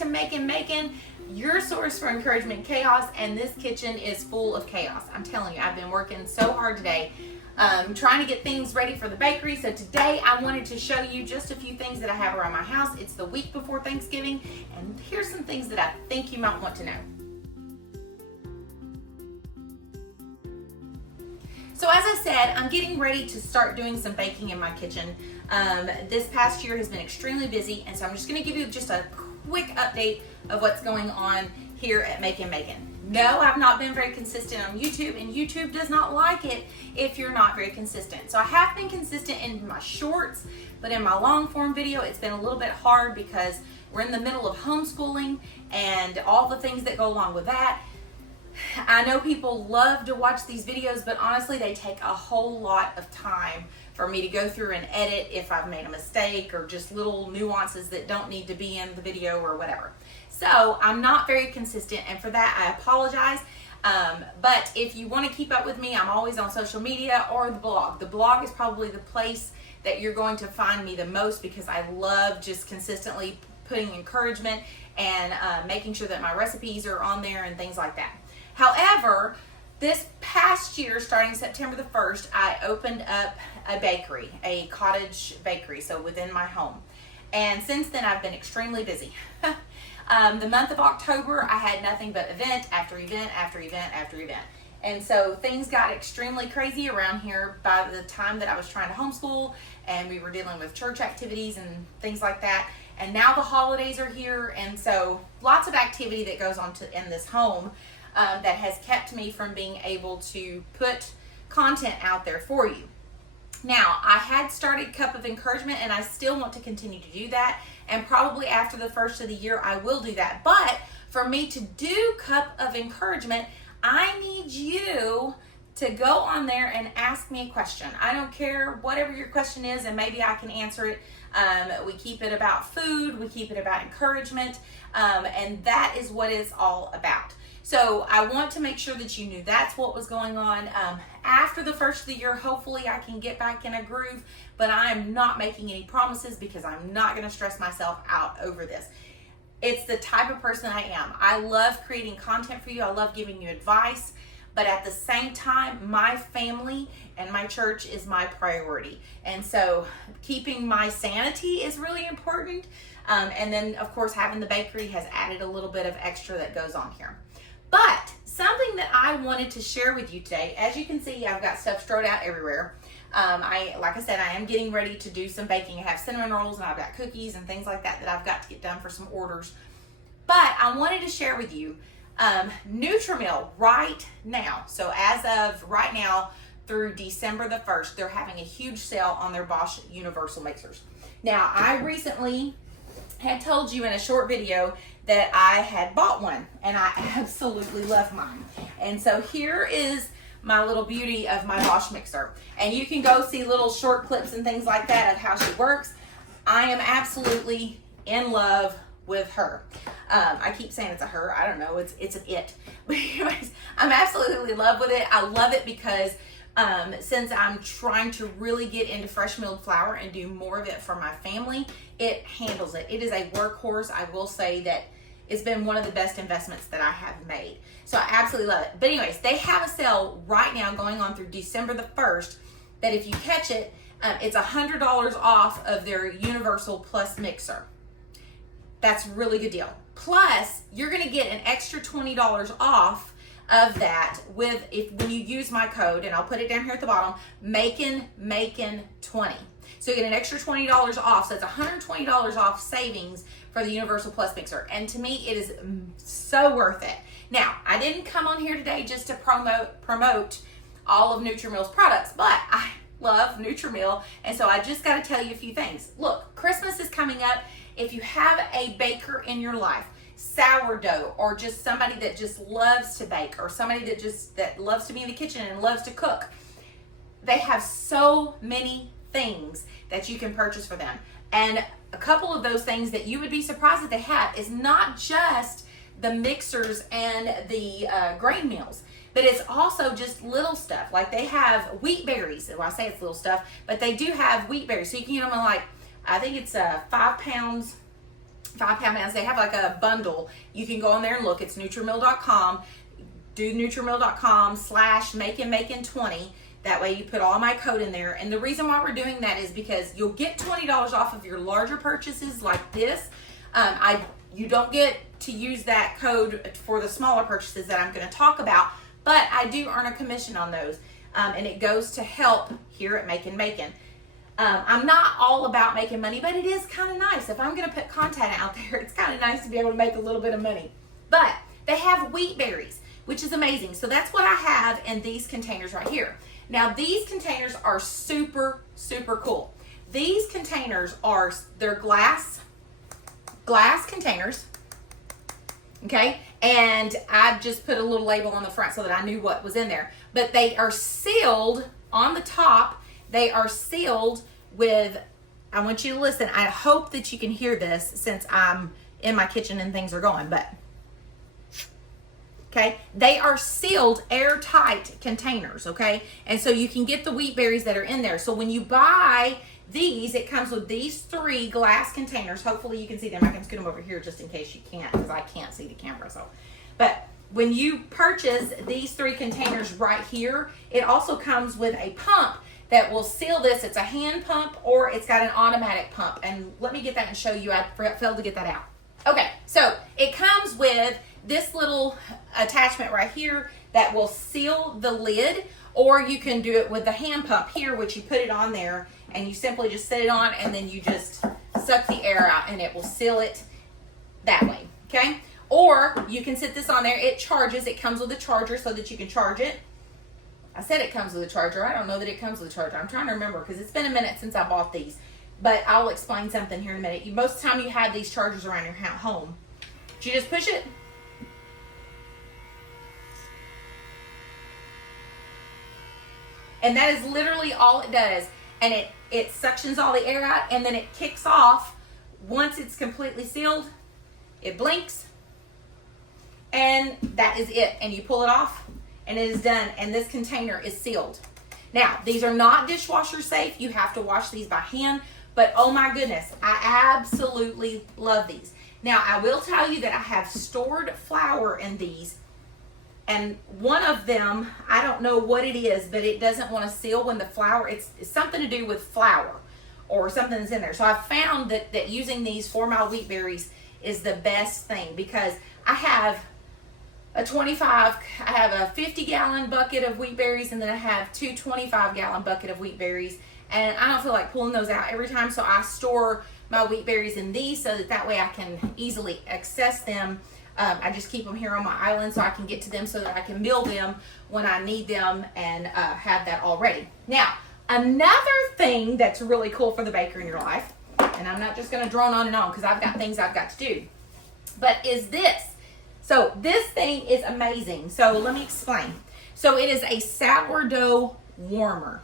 to Making, your source for encouragement and chaos, and this kitchen is full of chaos. I'm telling you, I've been working so hard today, trying to get things ready for the bakery. So today I wanted to show you just a few things that I have around my house. It's the week before Thanksgiving, and here's some things that I think you might want to know. So as I said, I'm getting ready to start doing some baking in my kitchen. This past year has been extremely busy, and so I'm just gonna give you just a quick update of what's going on here at Making. No, I've not been very consistent on YouTube, and YouTube does not like it if you're not very consistent. So I have been consistent in my shorts, but in my long form video, it's been a little bit hard because we're in the middle of homeschooling and all the things that go along with that. I know people love to watch these videos, but honestly, they take a whole lot of time for me to go through and edit if I've made a mistake or just little nuances that don't need to be in the video or whatever. So I'm not very consistent, and for that I apologize. But if you want to keep up with me, I'm always on social media or the blog. The blog is probably the place that you're going to find me the most, because I love just consistently putting encouragement and making sure that my recipes are on there and things like that. However, this past year, starting September the 1st, I opened up a bakery, a cottage bakery, so within my home. And since then, I've been extremely busy. The month of October, I had nothing but event after event after event after event. And so things got extremely crazy around here by the time that I was trying to homeschool, and we were dealing with church activities and things like that. And now the holidays are here, and so lots of activity that goes on in this home. That has kept me from being able to put content out there for you. Now, I had started Cup of Encouragement, and I still want to continue to do that, and probably after the first of the year I will do that. But for me to do Cup of Encouragement, I need you to go on there and ask me a question. I don't care whatever your question is, and maybe I can answer it. We keep it about food, we keep it about encouragement, and that is what it's all about. So I want to make sure that you knew that's what was going on. After the first of the year, hopefully I can get back in a groove, but I am not making any promises because I'm not going to stress myself out over this. It's the type of person I am. I love creating content for you. I love giving you advice, but at the same time, my family and my church is my priority. And so keeping my sanity is really important. And then of course, having the bakery has added a little bit of extra that goes on here. But something that I wanted to share with you today, as you can see, I've got stuff strewed out everywhere. Like I said, I am getting ready to do some baking. I have cinnamon rolls, and I've got cookies and things like that I've got to get done for some orders. But I wanted to share with you NutriMill right now. So as of right now through December the 1st, they're having a huge sale on their Bosch Universal mixers. Now, I recently had told you in a short video that I had bought one, and I absolutely love mine. And so here is my little beauty of my Bosch mixer. And you can go see little short clips and things like that of how she works. I am absolutely in love with her. I keep saying it's a her. I don't know. It's an it. But anyways, I'm absolutely in love with it. I love it because since I'm trying to really get into fresh milled flour and do more of it for my family, it handles it. It is a workhorse. I will say that it's been one of the best investments that I have made. So I absolutely love it. But anyways, they have a sale right now going on through December the 1st that if you catch it, it's $100 off of their Universal Plus Mixer. That's a really good deal. Plus, you're gonna get an extra $20 off of that when you use my code, and I'll put it down here at the bottom, Makin20. So you get an extra $20 off. So it's $120 off savings for the Universal Plus Mixer. And to me, it is so worth it. Now, I didn't come on here today just to promote all of NutriMill's products, but I love NutriMill, and so I just got to tell you a few things. Look, Christmas is coming up. If you have a baker in your life, sourdough, or just somebody that just loves to bake, or somebody that loves to be in the kitchen and loves to cook, they have so many things that you can purchase for them. And a couple of those things that you would be surprised that they have is not just the mixers and the grain mills, but it's also just little stuff. Like they have wheat berries. Well, I say it's little stuff, but they do have wheat berries. So you can get them in, like, I think it's 5 pounds 5-pound bags. They have like a bundle. You can go on there and look. It's NutriMill.com. Do NutriMill.com/makeandmaking20. That way you put all my code in there. And the reason why we're doing that is because you'll get $20 off of your larger purchases like this. You don't get to use that code for the smaller purchases that I'm going to talk about, but I do earn a commission on those. And it goes to help here at Making Bacon. I'm not all about making money, but it is kind of nice. If I'm going to put content out there, it's kind of nice to be able to make a little bit of money. But they have wheat berries, which is amazing. So that's what I have in these containers right here. Now these containers are super, super cool. These containers they're glass containers, okay? And I've just put a little label on the front so that I knew what was in there. But they are sealed on the top. They are sealed with, I want you to listen. I hope that you can hear this since I'm in my kitchen and things are going, but okay, they are sealed airtight containers, okay? And so you can get the wheat berries that are in there. So when you buy these, it comes with these 3 glass containers. Hopefully you can see them. I can scoot them over here just in case you can't, because I can't see the camera. So, but when you purchase these 3 containers right here, it also comes with a pump that will seal this. It's a hand pump or it's got an automatic pump. And let me get that and show you. I failed to get that out. Okay, so it comes with this little attachment right here that will seal the lid, or you can do it with the hand pump here, which you put it on there and you simply just set it on and then you just suck the air out and it will seal it that way, okay? Or you can sit this on there. It charges. It comes with a charger so that you can charge it. I said it comes with a charger. I don't know that it comes with a charger. I'm trying to remember because it's been a minute since I bought these, but I'll explain something here in a minute. Most of the time you have these chargers around your home. You just push it. And that is literally all it does. And it suctions all the air out and then it kicks off. Once it's completely sealed, it blinks and that is it. And you pull it off and it is done. And this container is sealed. Now, these are not dishwasher safe. You have to wash these by hand. But oh my goodness, I absolutely love these. Now, I will tell you that I have stored flour in these. And one of them, I don't know what it is, but it doesn't want to seal when the flour, it's something to do with flour or something that's in there. So I found that using these for my wheat berries is the best thing because I have a 50-gallon bucket of wheat berries and then I have 2 25-gallon bucket of wheat berries. And I don't feel like pulling those out every time. So I store my wheat berries in these so that way I can easily access them. I just keep them here on my island so I can get to them so that I can mill them when I need them and have that all ready. Now, another thing that's really cool for the baker in your life, and I'm not just going to drone on and on because I've got things I've got to do, but is this. So this thing is amazing. So let me explain. So it is a sourdough warmer.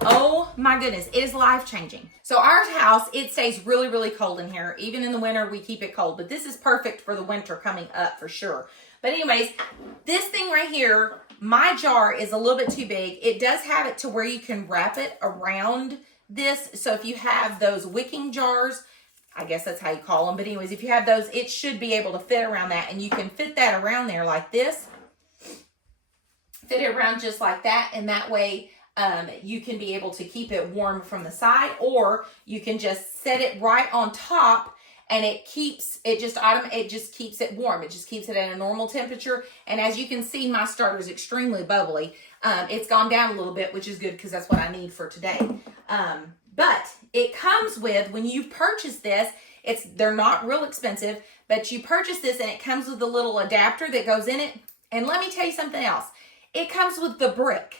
Oh my goodness, it is life-changing. So our house, it stays really, really cold in here. Even in the winter, we keep it cold. But this is perfect for the winter coming up for sure. But anyways, this thing right here, my jar is a little bit too big. It does have it to where you can wrap it around this. So if you have those wicking jars, I guess that's how you call them. But anyways, if you have those, it should be able to fit around that. And you can fit that around there like this. Fit it around just like that. And that way, you can be able to keep it warm from the side, or you can just set it right on top and it just keeps it warm. It just keeps it at a normal temperature. And as you can see, my starter is extremely bubbly. It's gone down a little bit, which is good because that's what I need for today. But it comes with, when you purchase this, they're not real expensive, but you purchase this and it comes with a little adapter that goes in it. And let me tell you something else. It comes with the brick.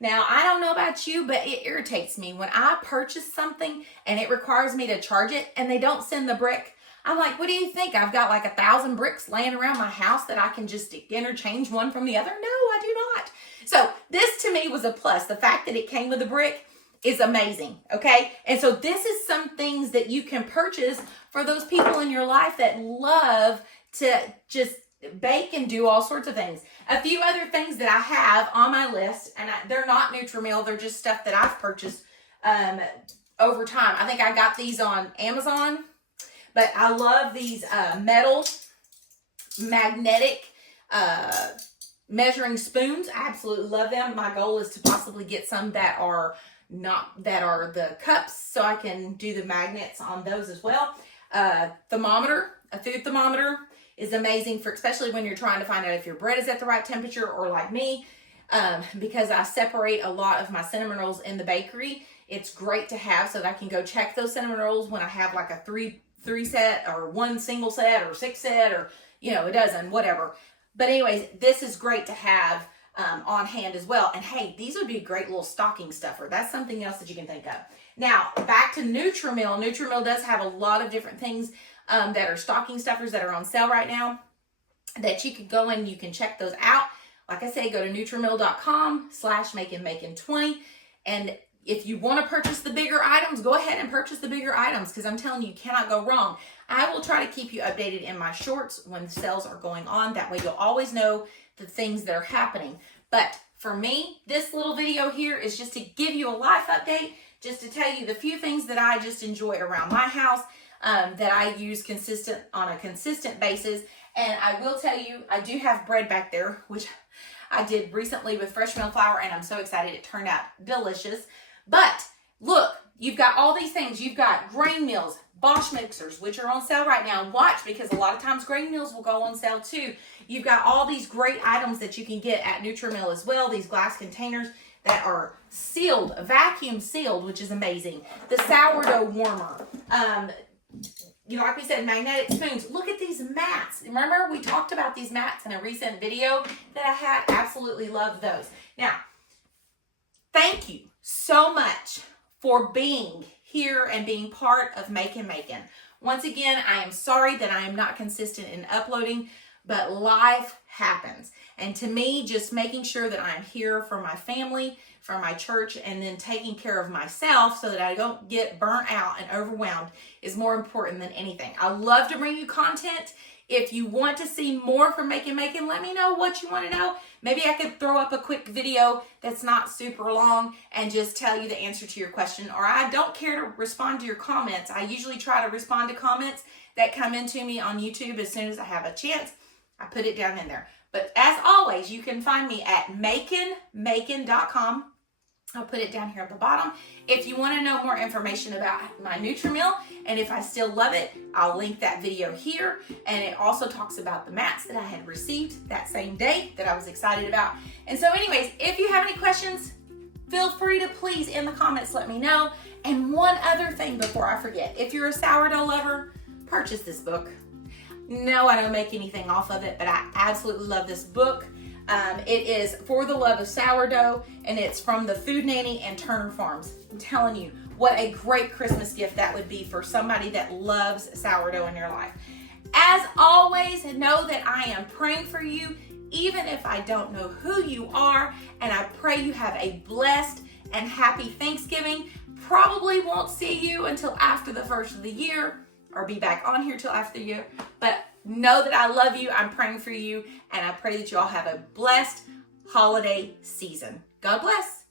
Now, I don't know about you, but it irritates me when I purchase something and it requires me to charge it and they don't send the brick. I'm like, what do you think? I've got like 1,000 bricks laying around my house that I can just interchange one from the other? No, I do not. So this to me was a plus. The fact that it came with a brick is amazing, okay? And so this is some things that you can purchase for those people in your life that love to just bake and do all sorts of things. A few other things that I have on my list, and they're not NutriMill, they're just stuff that I've purchased over time. I think I got these on Amazon, But I love these metal magnetic measuring spoons. I absolutely love them. My goal is to possibly get some that are the cups, so I can do the magnets on those as well. Thermometer, a food thermometer is amazing for, especially when you're trying to find out if your bread is at the right temperature, or like me, because I separate a lot of my cinnamon rolls in the bakery. It's great to have so that I can go check those cinnamon rolls when I have like a three set, or one single set, or 6 set, or a dozen, whatever. But anyways, this is great to have on hand as well. And hey, these would be a great little stocking stuffer. That's something else that you can think of. Now, back to NutriMill. NutriMill does have a lot of different things that are stocking stuffers that are on sale right now that you could go in, you can check those out. Like I say, go to NutriMill.com/makeandmaking20. And if you want to purchase the bigger items, go ahead and purchase the bigger items, because I'm telling you, you cannot go wrong. I will try to keep you updated in my shorts when the sales are going on. That way you'll always know the things that are happening. But for me, this little video here is just to give you a life update, just to tell you the few things that I just enjoy around my house, that I use on a consistent basis. And I will tell you, I do have bread back there, which I did recently with fresh milk flour, and I'm so excited. It turned out delicious. But look, you've got all these things. You've got grain mills, Bosch mixers, which are on sale right now. Watch, because a lot of times grain mills will go on sale too. You've got all these great items that you can get at NutriMill as well. These glass containers that are sealed, vacuum sealed, which is amazing. The sourdough warmer. Like we said, magnetic spoons. Look at these mats. Remember, we talked about these mats in a recent video that I had. Absolutely love those. Now, thank you so much for being here and being part of Making. Once again, I am sorry that I am not consistent in uploading, but life happens. And to me, just making sure that I'm here for my family, for my church, and then taking care of myself so that I don't get burnt out and overwhelmed is more important than anything. I love to bring you content. If you want to see more from Making, let me know what you want to know. Maybe I could throw up a quick video that's not super long and just tell you the answer to your question. Or I don't care to respond to your comments. I usually try to respond to comments that come into me on YouTube as soon as I have a chance. I put it down in there. But as always, you can find me at makeandmaking.com. I'll put it down here at the bottom. If you want to know more information about my NutriMill and if I still love it, I'll link that video here. And it also talks about the mats that I had received that same day that I was excited about. And so anyways, if you have any questions, feel free to please in the comments let me know. And one other thing before I forget, if you're a sourdough lover, purchase this book. No, I don't make anything off of it, but I absolutely love this book. It is For the Love of Sourdough, and it's from the Food Nanny and Turner Farms. I'm telling you, what a great Christmas gift that would be for somebody that loves sourdough in your life. As always, know that I am praying for you, even if I don't know who you are, and I pray you have a blessed and happy Thanksgiving. Probably won't see you until after the first of the year, or be back on here till after the year, but know that I love you, I'm praying for you, and I pray that you all have a blessed holiday season. God bless.